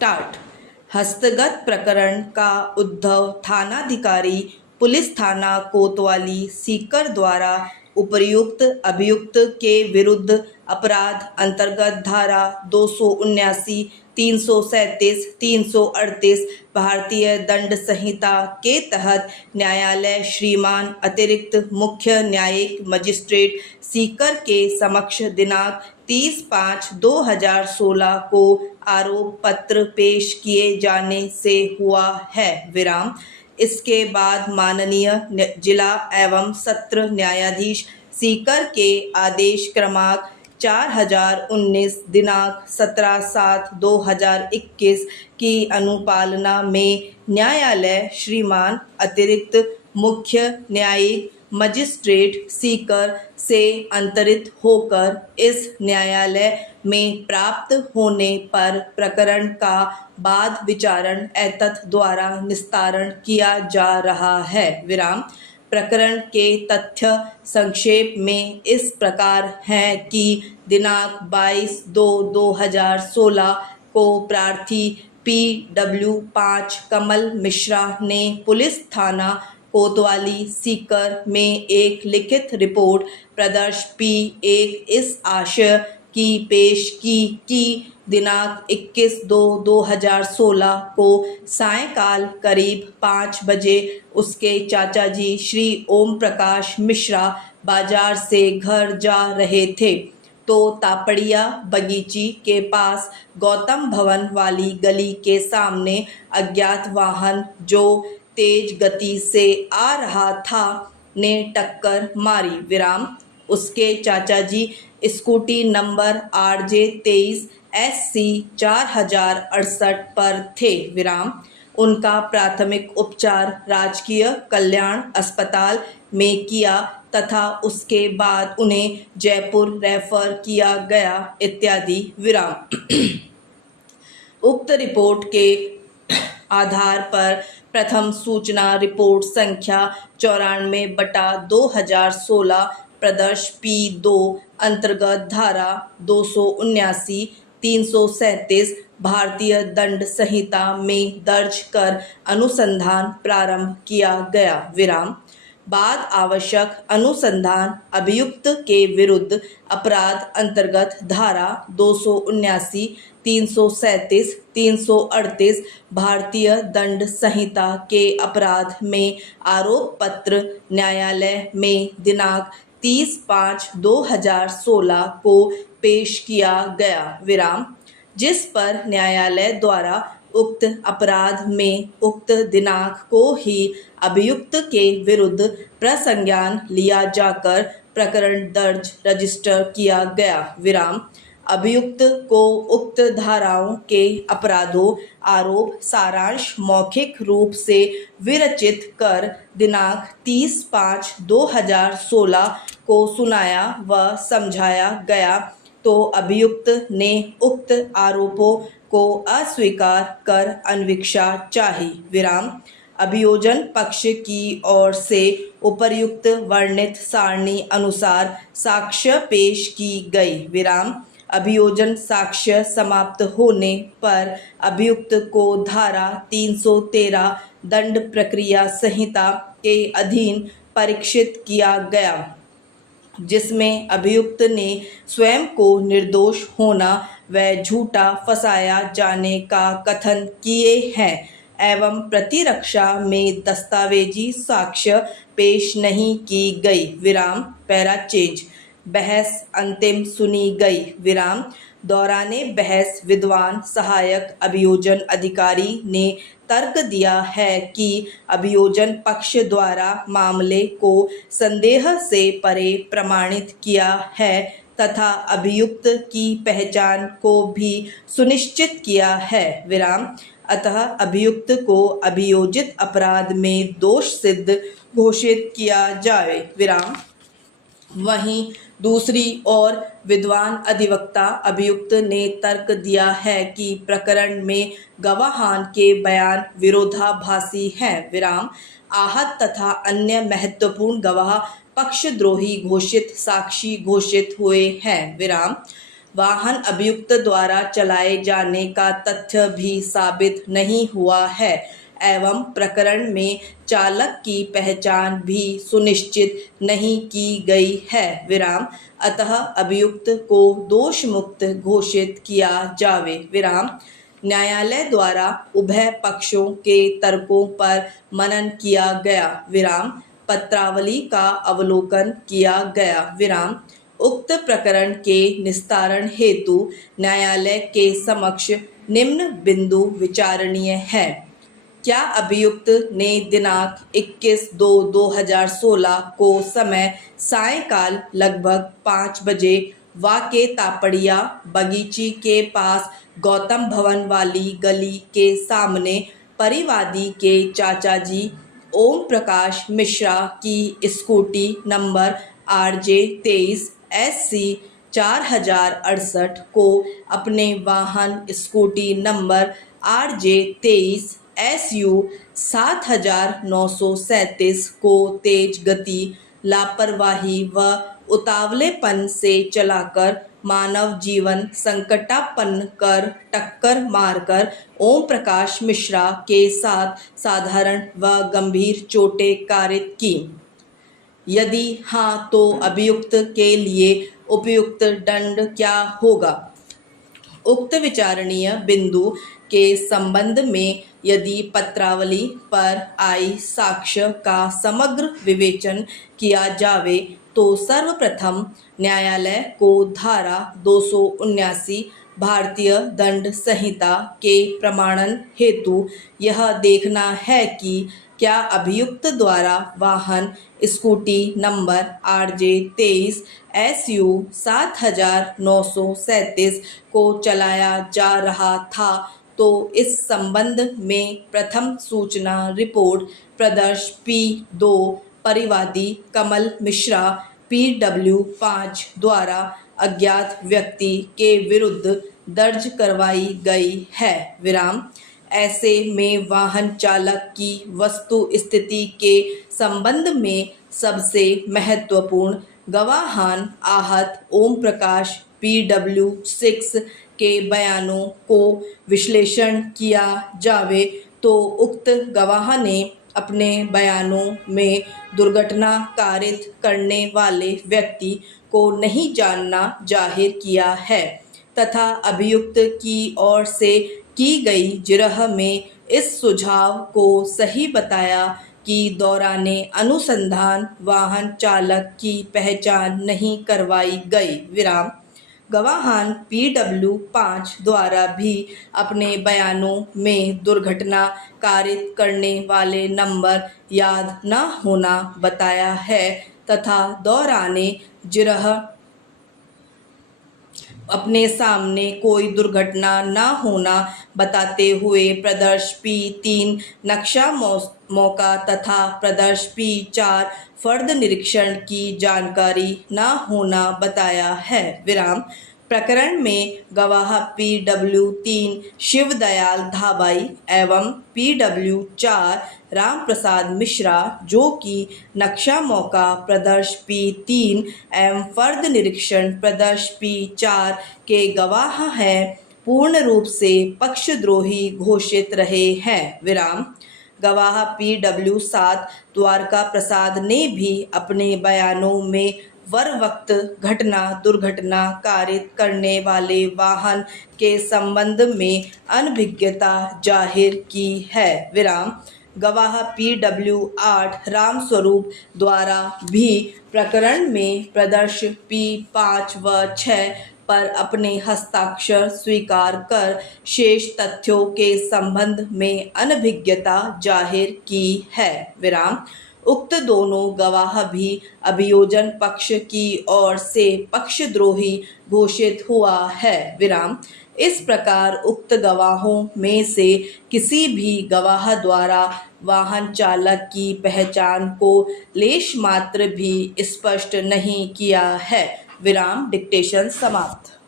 Start. हस्तगत प्रकरण का उद्धव थानाधिकारी पुलिस थाना कोतवाली सीकर द्वारा उपर्युक्त अभियुक्त के विरुद्ध अपराध अंतर्गत धारा 279, 337, 338 भारतीय दंड संहिता के तहत न्यायालय श्रीमान अतिरिक्त मुख्य न्यायिक मजिस्ट्रेट सीकर के समक्ष दिनांक 30/5/2016 को आरोप पत्र पेश किए जाने से हुआ है विराम। इसके बाद माननीय जिला एवं सत्र न्यायाधीश सीकर के आदेश क्रमांक 4019 दिनांक 17/7/2021 की अनुपालना में न्यायालय श्रीमान अतिरिक्त मुख्य न्यायिक मजिस्ट्रेट सीकर से अंतरित होकर इस न्यायालय में प्राप्त होने पर प्रकरण का बाद विचारण एतत् द्वारा निस्तारण किया जा रहा है विराम। प्रकरण के तथ्य संक्षेप में इस प्रकार हैं कि दिनांक 22/2/2016 को प्रार्थी PW5 कमल मिश्रा ने पुलिस थाना कोतवाली सीकर में एक लिखित रिपोर्ट प्रदर्श P1 इस आशय की पेश की कि दिनांक 21/2/2016 को सायंकाल करीब 5 बजे उसके चाचा जी श्री ओम प्रकाश मिश्रा बाजार से घर जा रहे थे तो तापड़िया बगीची के पास गौतम भवन वाली गली के सामने अज्ञात वाहन जो तेज गति से आ रहा था ने टक्कर मारी विराम। उसके चाचा जी स्कूटी नंबर RJ 23 SC 4068 पर थे विराम। उनका प्राथमिक उपचार राजकीय कल्याण अस्पताल में किया तथा उसके बाद उन्हें जयपुर रेफर किया गया इत्यादि विराम। उक्त रिपोर्ट के आधार पर प्रथम सूचना रिपोर्ट संख्या 94/2016 प्रदर्श P2 अंतर्गत धारा 279, 337 भारतीय दंड संहिता में दर्ज कर अनुसंधान प्रारंभ किया गया विराम। बाद आवश्यक अनुसंधान अभियुक्त के विरुद्ध अपराध अंतर्गत धारा 279, 337, 338 भारतीय दंड संहिता के अपराध में आरोप पत्र न्यायालय में दिनांक 30/5/2016 को पेश किया गया विराम, जिस पर न्यायालय द्वारा उक्त अपराध में उक्त दिनांक को ही अभियुक्त के विरुद्ध प्रसंज्ञान लिया जाकर प्रकरण दर्ज रजिस्टर किया गया विराम। अभियुक्त को उक्त धाराओं के अपराधों आरोप सारांश मौखिक रूप से विरचित कर दिनांक 30/5/2016 को सुनाया व समझाया गया तो अभियुक्त ने उक्त आरोपों को अस्वीकार कर अन्वीक्षा चाही विराम। अभियोजन पक्ष की ओर से उपर्युक्त वर्णित सारणी अनुसार साक्ष्य पेश की गई विराम। अभियोजन साक्ष्य समाप्त होने पर अभियुक्त को धारा 313 दंड प्रक्रिया संहिता के अधीन परीक्षित किया गया, जिसमें अभियुक्त ने स्वयं को निर्दोष होना व झूठा फंसाया जाने का कथन किए हैं एवं प्रतिरक्षा में दस्तावेजी साक्ष्य पेश नहीं की गई विराम। Para change. बहस अंतिम सुनी गई विराम। दौराने बहस विद्वान सहायक अभियोजन अधिकारी ने तर्क दिया है कि अभियोजन पक्ष द्वारा मामले को संदेह से परे प्रमाणित किया है तथा अभियुक्त की पहचान को भी सुनिश्चित किया है विराम। अतः अभियुक्त को अभियोजित अपराध में दोष सिद्ध घोषित किया जाए विराम। वहीं दूसरी ओर विद्वान अधिवक्ता अभियुक्त ने तर्क दिया है कि प्रकरण में गवाहान के बयान विरोधाभासी हैं विराम। आहत तथा अन्य महत्वपूर्ण गवाह पक्षद्रोही घोषित साक्षी घोषित हुए हैं विराम। वाहन अभियुक्त द्वारा चलाए जाने का तथ्य भी साबित नहीं हुआ है एवं प्रकरण में चालक की पहचान भी सुनिश्चित नहीं की गई है विराम। अतः अभियुक्त को दोष मुक्त घोषित किया जावे विराम। न्यायालय द्वारा उभय पक्षों के तर्कों पर मनन किया गया विराम। पत्रावली का अवलोकन किया गया विराम। उक्त प्रकरण के निस्तारण हेतु न्यायालय के समक्ष निम्न बिंदु विचारणीय है। क्या अभियुक्त ने दिनांक 21/2/2016 को समय सायंकाल लगभग 5 बजे वाके तापड़िया बगीची के पास गौतम भवन वाली गली के सामने परिवादी के चाचा जी ओम प्रकाश मिश्रा की स्कूटी नंबर RJ23 SC 4068 को अपने वाहन स्कूटी नंबर RJ23 SU 7937 को तेज गति, लापरवाही व उतावलेपन से चलाकर मानव जीवन संकटापन्न कर टक्कर मारकर ओम प्रकाश मिश्रा के साथ साधारण व गंभीर चोटें कारित की। यदि हाँ तो अभियुक्त के लिए उपयुक्त दंड क्या होगा। उक्त विचारणीय बिंदु के संबंध में यदि पत्रावली पर आई साक्ष्य का समग्र विवेचन किया जावे तो सर्वप्रथम न्यायालय को धारा 279 भारतीय दंड संहिता के प्रमाणन हेतु यह देखना है कि क्या अभियुक्त द्वारा वाहन स्कूटी नंबर RJ23 SU 7937 को चलाया जा रहा था तो इस संबंध में प्रथम सूचना रिपोर्ट प्रदर्श P2 परिवादी कमल मिश्रा PW5 द्वारा अज्ञात व्यक्ति के विरुद्ध दर्ज करवाई गई है विराम। ऐसे में वाहन चालक की वस्तु स्थिति के संबंध में सबसे महत्वपूर्ण गवाहान आहत ओम प्रकाश PW6 के बयानों को विश्लेषण किया जावे तो उक्त गवाह ने अपने बयानों में दुर्घटना कारित करने वाले व्यक्ति को नहीं जानना जाहिर किया है तथा अभियुक्त की ओर से की गई जिरह में इस सुझाव को सही बताया कि दौराने अनुसंधान वाहन चालक की पहचान नहीं करवाई गई विराम। गवाहान PW5 द्वारा भी अपने बयानों में दुर्घटना कारित करने वाले नंबर याद न होना बताया है तथा दौराने जिरह अपने सामने कोई दुर्घटना न होना बताते हुए प्रदर्श P3 नक्शा मौका तथा प्रदर्श P4 फर्द निरीक्षण की जानकारी न होना बताया है विराम। प्रकरण में गवाह PW3 शिवदयाल धाबाई एवं PW4 राम प्रसाद मिश्रा जो कि नक्शा मौका प्रदर्श P3 एवं फर्द निरीक्षण प्रदर्श P4 के गवाह हैं पूर्ण रूप से पक्षद्रोही घोषित रहे हैं विराम। गवाह PW7 द्वारका प्रसाद ने भी अपने बयानों में वर वक्त घटना दुर्घटना कारित करने वाले वाहन के संबंध में अनभिज्ञता जाहिर की है विराम। गवाह PW8 रामस्वरूप द्वारा भी प्रकरण में प्रदर्श P5 व 6 पर अपने हस्ताक्षर स्वीकार कर शेष तथ्यों के संबंध में अनभिज्ञता जाहिर की है विराम। उक्त दोनों गवाह भी अभियोजन पक्ष की ओर से पक्षद्रोही घोषित हुआ है विराम। इस प्रकार उक्त गवाहों में से किसी भी गवाह द्वारा वाहन चालक की पहचान को लेश मात्र भी स्पष्ट नहीं किया है विराम। डिक्टेशन समाप्त।